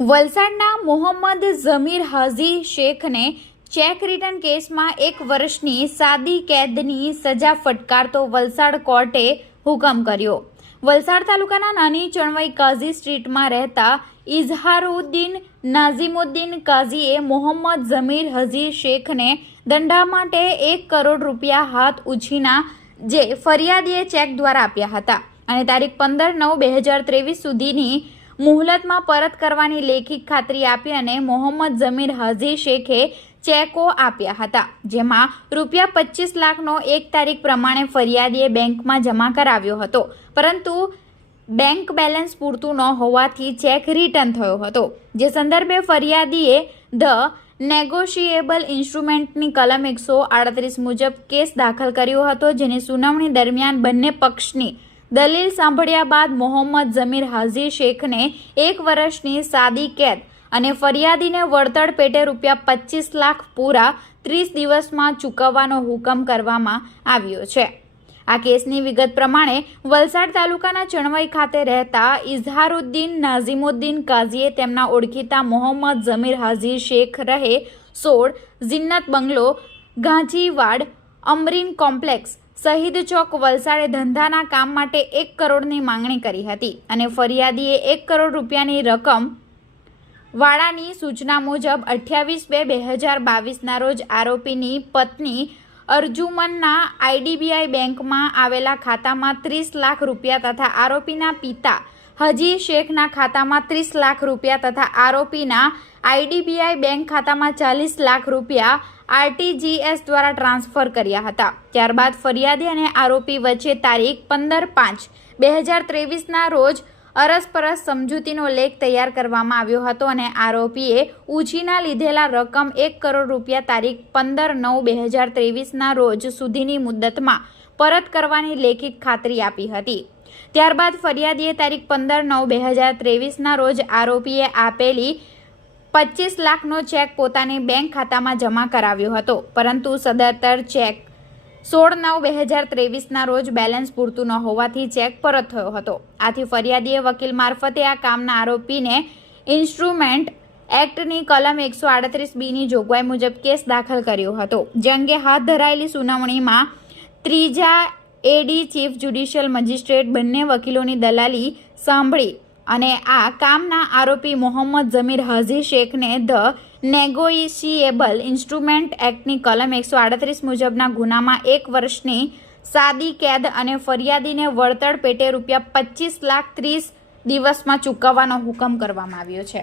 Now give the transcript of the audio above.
વલસાડના મોહમ્મદ ઝમીર હાજી શેખને cheque return કેસમાં 1 વર્ષની સાદી કેદની સજા ફટકારતો વલસાડ કોર્ટે હુકમ કર્યો। વલસાડ તાલુકાના નાની ચણવઈ કાઝી સ્ટ્રીટમાં રહેતા ઇઝહારુદ્દીન નાઝીમુદ્દીન કાઝીએ મોહમ્મદ ઝમીર હાજી શેખને દંડા માટે 1 કરોડ રૂપિયા હાથ ઉછીના જે ફરિયાદીએ ચેક દ્વારા આપ્યા હતા અને તારીખ 15/9/2023 સુધીની મુહલતમાં પરત કરવાની લેખિત ખાતરી આપી અને મોહમ્મદ ઝમીર હાજી શેખે ચેકો આપ્યા હતા, જેમાં ₹25 લાખનો 1 તારીખ પ્રમાણે ફરિયાદીએ બેંકમાં જમા કરાવ્યો હતો, પરંતુ બેંક બેલેન્સ પૂરતું ન હોવાથી ચેક રિટર્ન થયો હતો, જે સંદર્ભે ફરિયાદીએ ધ નેગોશિયેબલ ઇન્સ્ટ્રુમેન્ટની કલમ 138 મુજબ કેસ દાખલ કર્યો હતો, જેની સુનાવણી દરમિયાન બંને પક્ષની દલીલ સાંભળ્યા બાદ મોહમ્મદ ઝમીર હાજી શેખને 1 વર્ષની સાદી કેદ અને ફરિયાદીને વળતર પેટે ₹25 લાખ પૂરા 30 દિવસમાં ચૂકવવાનો હુકમ કરવામાં આવ્યો છે। આ કેસની વિગત પ્રમાણે વલસાડ તાલુકાના ચણવઈ ખાતે રહેતા ઇઝહારુદ્દીન નાઝીમુદ્દીન કાઝીએ તેમના ઓળખીતા મોહમ્મદ ઝમીર હાજી શેખ રહે 16 જિન્નત બંગલો, ગાંધીવાડ, અમરીન કોમ્પ્લેક્સ, શહીદ ચોક, વલસાડે ધંધાના કામ માટે 1 કરોડની માંગણી કરી હતી અને ફરિયાદીએ 1 કરોડ રૂપિયાની રકમ વાળાની સૂચના મુજબ 28/2/2022ના રોજ આરોપીની પત્ની અર્જુમનના IDBI બેંકમાં આવેલા ખાતામાં 30 લાખ રૂપિયા તથા આરોપીના પિતા હાજી શેખના ખાતામાં 30 લાખ રૂપિયા તથા આરોપીના IDBI બેંક ખાતામાં 40 લાખ રૂપિયા RTGS દ્વારા ટ્રાન્સફર કર્યા હતા। ત્યારબાદ ફરિયાદી અને આરોપી વચ્ચે તારીખ 15/5/2023ના રોજ અરસપરસ સમજૂતીનો લેખ તૈયાર કરવામાં આવ્યો હતો અને આરોપીએ ઉછીના લીધેલા રકમ 1 કરોડ રૂપિયા તારીખ 15/9/2023ના રોજ સુધીની મુદ્દતમાં પરત કરવાની લેખિત ખાતરી આપી હતી। ત્યારબાદ ફરિયાદીએ તારીખ 15/9/2023ના રોજ આરોપીએ આપેલી 25 લાખનો ચેક પોતાની બેંક ખાતામાં જમા કરાવ્યો હતો, પરંતુ સદંતર ચેક 16/9/2023ના રોજ બેલેન્સ પૂરતું ન હોવાથી ચેક પરત થયો હતો। આથી ફરિયાદીએ વકીલ મારફતે આ કામના આરોપીને ઇન્સ્ટ્રુમેન્ટ એક્ટની કલમ 138(b)ની જોગવાઈ મુજબ કેસ દાખલ કર્યો હતો, જે અંગે હાથ ધરાયેલી સુનાવણીમાં ત્રીજા AD ચીફ જ્યુડિશિયલ મજિસ્ટ્રેટ બંને વકીલોની દલાલી સાંભળી અને આ કામના આરોપી મોહમ્મદ ઝમીર હાજી શેખને ધ નેગોશિયેબલ ઇન્સ્ટ્રુમેન્ટ એક્ટની કલમ 138 મુજબના ગુનામાં 1 વર્ષની સાદી કેદ અને ફરિયાદીને વળતર પેટે ₹25 લાખ 30 દિવસમાં ચૂકવવાનો હુકમ કરવામાં આવ્યો છે।